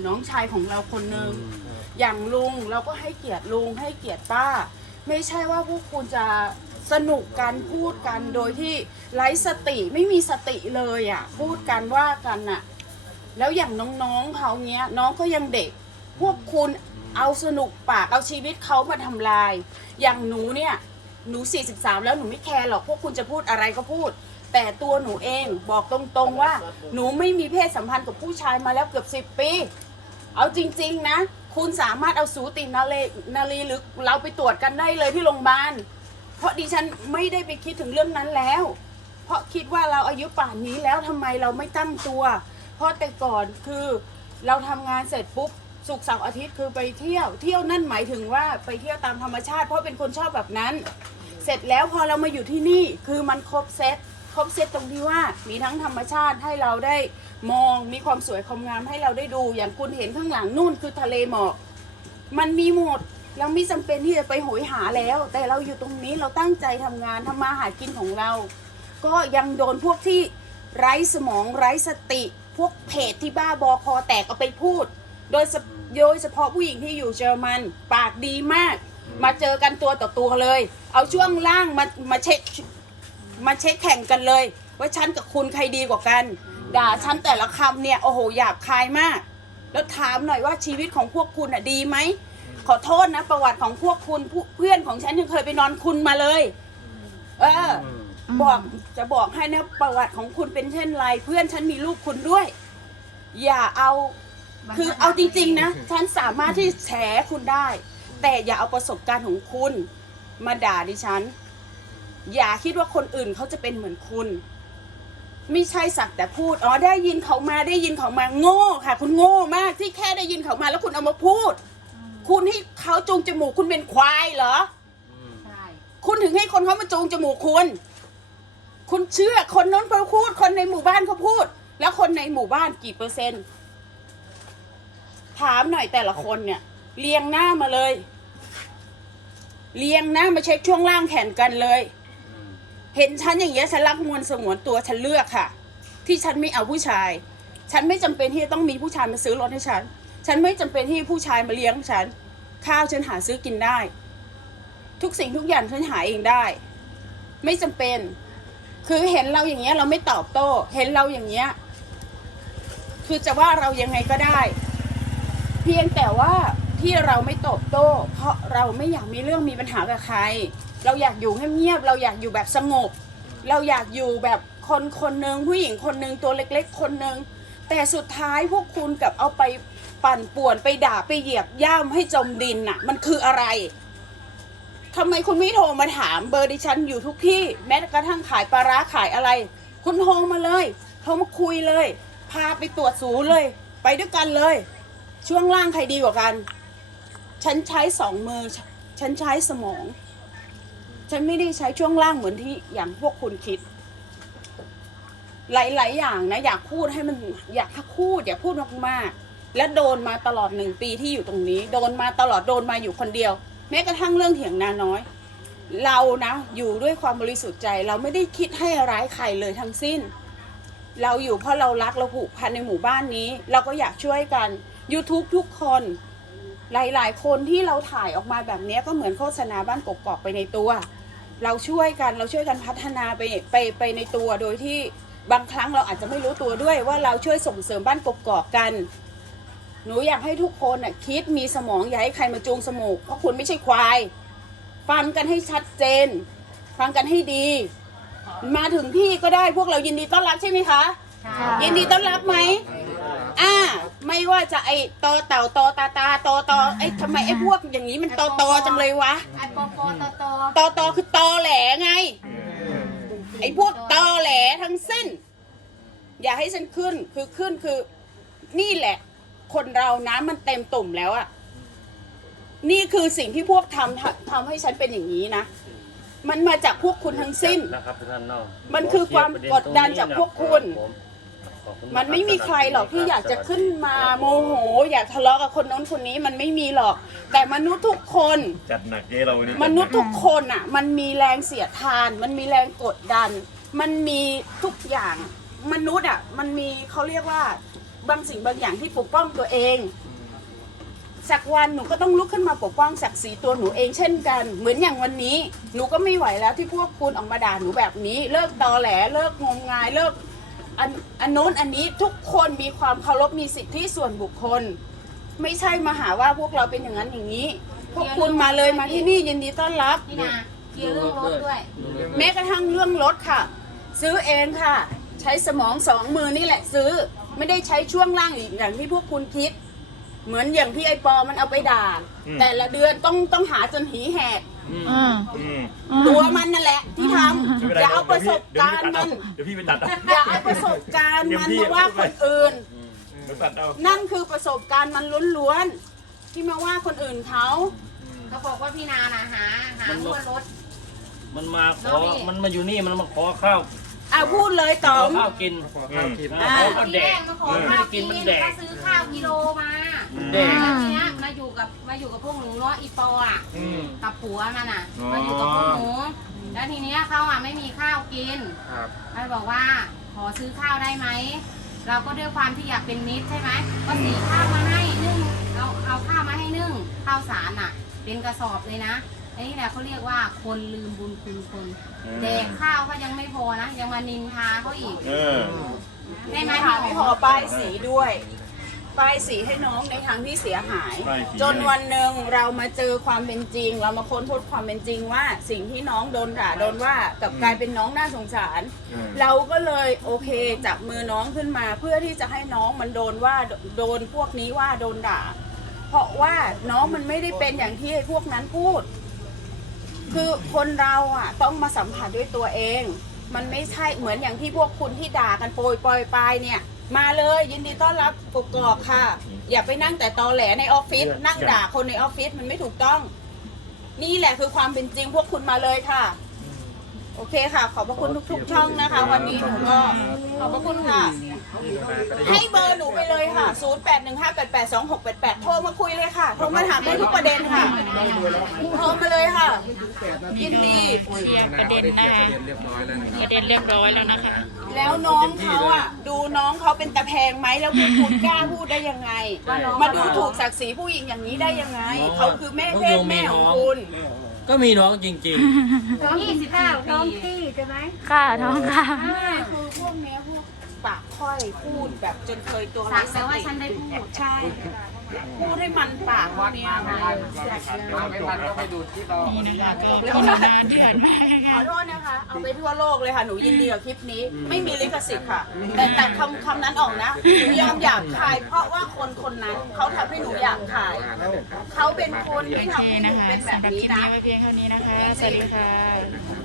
อนน้องชายของเราคนหนึ่งอย่างลุงเราก็ให้เกียรติลุงให้เกียรติป้า ไม่ใช่ว่าพวกคุณจะสนุกกันพูดกันโดยที่ไร้สติไม่มีสติเลยอะพูดกันว่ากันอะ แล้วอย่างน้องๆเขาเนี้ย น้องก็ยังเด็ก พวกคุณเอาสนุกปากเอาชีวิตเขามาทำลาย อย่างหนูเนี่ยหนู 43 แล้วหนูไม่แคร์หรอกพวกคุณจะพูดอะไรก็พูด แต่ตัวหนูเองบอกตรงๆว่า หนูไม่มีเพศสัมพันธ์กับผู้ชายมาแล้วเกือบ 10 ปี เอาจริง ๆ นะ คุณสามารถเอาสูตินาเลนาลีหรือเราไปตรวจกันได้เลยที่โรงพยาบาล เพราะดิฉันไม่ได้ไปคิดถึงเรื่องนั้นแล้ว เพราะคิดว่าเราอายุป่านนี้แล้วทำไมเราไม่ตั้งตัว เพราะแต่ก่อนคือเราทำงานเสร็จปุ๊บสุกร์เสาร์อาทิตย์คือไปเที่ยว เที่ยวนั่นหมายถึงว่าไปเที่ยวตามธรรมชาติ เพราะเป็นคนชอบแบบนั้น เสร็จแล้วพอเรามาอยู่ที่นี่คือมันครบเซต ครบเซตตรงที่ว่ามีทั้งธรรมชาติให้เราได้มองมีความสวยความงามให้เราได้ดู อย่างคุณเห็นข้างหลังนู่นคือทะเลหมอกมันมีหมดเราไม่จำเป็นที่จะไปโหยหาแล้ว แต่เราอยู่ตรงนี้เราตั้งใจทำงานทำมาหากินของเรา ก็ยังโดนพวกที่ไร้สมองไร้สติ พวกเพจที่บ้าบอคอแตกเอาไปพูด โดยเฉโดยเฉพาะผู้หญิงที่อยู่เยอรมันปากดีมาก มาเจอกันตัวต่อตัวเลย เอาช่วงล่างมามาเช็ค มาเช็คแข่งกันเลย ว่าฉันกับคุณใครดีกว่ากัน ด่าฉันแต่ละคำเนี่ยโอ้โหหยาบคายมาก แล้วถามหน่อยว่าชีวิตของพวกคุณอะดีไหมขอโทษนะ ประวัติของพวกคุณผู้เพื่อนของฉันยังเคยไปนอนคุณมาเลย เออ บอกจะบอกให้นะประวัติของคุณเป็นเช่นไร เพื่อนฉันมีลูกคุณด้วย อย่าเอา คือเอาจริง ๆ นะ ฉันสามารถที่แฉคุณได้ แต่อย่าเอาประสบการณ์ของคุณ มาด่าดิฉัน อย่าคิดว่าคนอื่นเขาจะเป็นเหมือนคุณ ไม่ใช่สักแต่พูด อ๋อได้ยินเขามาได้ยินเขามาโง่ค่ะ คุณโง่มากที่แค่ได้ยินเขามาแล้วคุณเอามาพูด คุณให้เขาจูงจมูกคุณเป็นควายเหรอ ใช่คุณถึงให้คนเขามาจูงจมูกคุณ คุณเชื่อคนนั้นเขาพูด คนในหมู่บ้านเขาพูด แล้วคนในหมู่บ้านกี่เปอร์เซ็นต์ ถามหน่อยแต่ละคนเนี่ย เรียงหน้ามาเลย เรียงหน้ามาเช็คช่วงล่างแขนกันเลย เห็นฉันอย่างเงี้ยฉันรักมวลสงวนตัวฉันเลือกค่ะ ที่ฉันไม่เอาผู้ชาย ฉันไม่จำเป็นที่จะต้องมีผู้ชายมาซื้อรถให้ฉัน ฉันไม่จำเป็นที่ผู้ชายมาเลี้ยงฉัน ข้าวฉันหาซื้อกินได้ ทุกสิ่งทุกอย่างฉันหาเองได้ ไม่จำเป็น คือเห็นเราอย่างเงี้ยเราไม่ตอบโต้ เห็นเราอย่างเงี้ยคือจะว่าเรายังไงก็ได้ เพียงแต่ว่า ที่เราไม่ตอบโต้ เพราะเราไม่อยากมีเรื่องมีปัญหากับใคร เราอยากอยู่เงียบๆเราอยากอยู่แบบสงบ เราอยากอยู่แบบคนคนหนึ่งผู้หญิงคนหนึ่งตัวเล็ก ๆ คนหนึ่งแต่สุดท้ายพวกคุณกับเอาไปปั่นป่วนไปด่าไปเหยียบย่ำให้จมดินน่ะ มันคืออะไรทำไมคุณไม่โทรมาถามเบอร์ดิฉันอยู่ทุกที่ แม้กระทั่งขายปลาร้าขายอะไร คุณโทรมาเลยโทรมาคุยเลย พาไปตรวจสูเลย ไปด้วยกันเลย ช่วงล่างใครดีกว่ากัน ฉันใช้สองมือ ฉันใช้สมอง ฉันไม่ได้ใช้ช่วงล่างเหมือนที่อย่างพวกคุณคิด หลาย ๆ อย่างนะ อยากพูดให้มันอยากพูดอยากพูดมากๆและโดนมาตลอดหนึ่งปีที่อยู่ตรงนี้ โดนมาตลอดโดนมาอยู่คนเดียว แม้กระทั่งเรื่องเถียงนาน้อย เรานะอยู่ด้วยความบริสุทธิ์ใจ เราไม่ได้คิดให้ร้ายใครเลยทั้งสิ้น เราอยู่เพราะเรารักเราผูกพันในหมู่บ้านนี้ เราก็อยากช่วยกัน YouTube ทุกคน หลายๆ คนที่เราถ่ายออกมาแบบเนี้ยก็เหมือนโฆษณาบ้านกกอกไปในตัว เราช่วยกันเราช่วยกันพัฒนาไปไปไปในตัวโดยที่บางครั้งเราอาจจะไม่รู้ตัวด้วยว่าเราช่วยส่งเสริมบ้านกกอกกัน หนูอยากให้ทุกคนน่ะคิดมีสมองอย่าให้ใครมาจูงสมูกเพราะคุณไม่ใช่ควาย ฟังกันให้ชัดเจน ฟังกันให้ดี มาถึงที่ก็ได้พวกเรายินดีต้อนรับใช่ไหมคะใช่ยินดีต้อนรับไหมอ่า ไม่ว่าจะไอตอเต่าตอตาตาตอตอไอทำไมไอพวกอย่างนี้มันตอตอจังเลยวะไอโปโปโตโตตอตอคือตอแหลไง ไอพวกตอแหลทั้งสิ้น อย่าให้ฉันขึ้นคือขึ้นคือ นี่แหละ คนเรานะมันเต็มตุ่มแล้วอะนี่คือสิ่งที่พวกทำทำทำให้ฉันเป็นอย่างนี้นะมันมาจากพวกคุณทั้งสิ้นนะครับทุกท่านเนาะมันคือความกดดันจากพวกคุณผ มขอบณมันไม่มีใครหรอกที่อยากจะขึ้นมาโมโห อยากทะเลาะกับคนโน้นคนนี้มันไม่มีหรอก แต่มนุษย์ทุกคน จัดหนักเย้เราวันนี้มนุษย์ทุกคนอะ มันมีแรงเสียดทาน มันมีแรงกดดัน มันมีทุกอย่างมนุษย์อะ มันมีเขาเรียกว่าบางสิ่งบางอย่างที่ปกป้องตัวเองสักวันหนูก็ต้องลุกขึ้นมาปกป้องศักดิ์ศรีตัวหนูเองเช่นกัน เหมือนอย่างวันนี้ หนูก็ไม่ไหวแล้วที่พวกคุณออกมาด่าหนูแบบนี้ เลิกตอแหลเลิกงมงายเลิก อันอันโน้นอันนี้ทุกคนมีความเคารพมีสิทธิส่วนบุคคล ไม่ใช่มาหาว่าพวกเราเป็นอย่างนั้นอย่างนี้ พวกคุณมาเลยมาที่นี่ยินดีต้อนรับ พี่นาเคลียร์เรื่องรถด้วย แม้กระทั่งเรื่องรถค่ะ ซื้อเองค่ะ ใช้สมองสองมือนี่แหละซื้อไม่ได้ใช้ช่วงล่างอีกอย่างที่พวกคุณคิด เหมือนอย่างที่ไอปอมันเอาไปด่าแต่ละเดือนต้องต้องหาจนหีแหก อืมตัวมันนั่นแหละ ที่ทำอย่าเอาประสบการณ์มันเดี๋ยวพี่ไปตัดเอาอย่าเอาประสบการณ์มันมาว่าคนอื่น เดี๋ยวตัดเอานั่นคือประสบการณ์มันล้วนๆที่มาว่าคนอื่นเขาเขาบอกว่าพี่นานะหาหาหัวรถ มันมาขอน้องนี่มันมาอยู่นี่ มันมาขอข้าวเอาพูดเลยต๋ขออง ข้าวกินอืมอ่าเขาก็ทีแดแรกกมาขอข้าวกินเขาซื้อข้าวกิโลมาแดกแล้วทีเนี้ยมาอยู่ กับมาอยู่กับพวกหนูเนาะอีปออะอืม กับผัวมันอะอ๋อ มาอยู่กับพวกหนูแล้วทีเนี้ยเขาอะไม่มีข้าวกินครับ มันบอกว่าขอซื้อข้าวได้ไหมเราก็ด้วยความที่อยากเป็นมิตรใช่ไหมก็สีข้าวมาให้นึ่งเอาเอาข้าวมาให้นึ่งข้าวสารอะ เป็นกระสอบเลยนะไอ้นี่แหละเขาเรียกว่าคนลืมบุญคุณคนแดกข้าวเขายังไม่พอนะยังมานินทาเขาอีกเออ ได้ไหมไม่ค่ะไม่พอป้ายสีด้วย ป้ายสีให้น้องในทางที่เสียหาย ป้ายสี จนวันหนึ่งเรามาเจอความเป็นจริง เรามาค้นพบความเป็นจริงว่าสิ่งที่น้องโดนด่าโดนว่ากลับกลายเป็นน้องน่าสงสารอืมเราก็เลยโอเคจับมือน้องขึ้นมาเพื่อที่จะให้น้องมันโดนว่าโดนพวกนี้ว่าโดนด่า เพราะว่าน้องมันไม่ได้เป็นอย่างที่ไอ้พวกนั้นพูด คือคนเราอะ ต้องมาสัมผัสด้วยตัวเอง มันไม่ใช่เหมือนอย่างที่พวกคุณที่ด่ากันโปรยปลอยปลายเนี่ย มาเลยยินดีต้อนรับกกอกค่ะ อย่าไปนั่งแต่ตอแหลในออฟฟิศนั่งด่าคนในออฟฟิศมันไม่ถูกต้อง นี่แหละคือความเป็นจริงพวกคุณมาเลยค่ะ โอเคค่ะ ขอบพระคุณทุกๆช่องนะคะ วันนี้หนูก็ขอบพระคุณค่ะ ให้เบอร์หนูไปเลยค่ะ 0815882688 โทรมาคุยเลยค่ะ โทรมาถามได้ทุกประเด็นค่ะ โทรมาเลยค่ะ ยินดี เคลียร์ประเด็นนะคะประเด็นเรียบร้อยแล้วนะคะ แล้วน้องเขาอะ ดูน้องเขาเป็นตะแพงไหมแล้วพวกคุณกล้าพูดได้ยังไง มาดูถูกศักดิ์ศรีผู้หญิงอย่างนี้ได้ยังไง เขาคือแม่เพศแม่ของคุณ ก็มีน้องจริงยี่สิบห้าปีค่ะท้องค่ะคือพวกเนี้ยพวกปากค่อยพูดแบบจนเคยตัวสักสแต่ว่าติฉันได้พูดใช่ พูดให้มันปากพวกเนี้ยนี่นะคะก็พี่นานาเดือดมากขค่ะอโทษนะคะ เอาไปทั่วโลกเลยค่ะ หนูยินดีกับคลิปนี้ ไม่มีลิขสิทธิ์ค่ะ แต่แต่คำคำนั้นออกนะหนูยอมหยาบคาย เพราะว่าคนคนนั้นเขาทำให้หนูหยาบคาย เขาเป็นคนโอที่เคทำให้หนะนูคะเป็นแบบสำหรับคนี้ลิปนี้นะ ไว้เพียงเท่านี้นะคะ สวัสดีค่ะ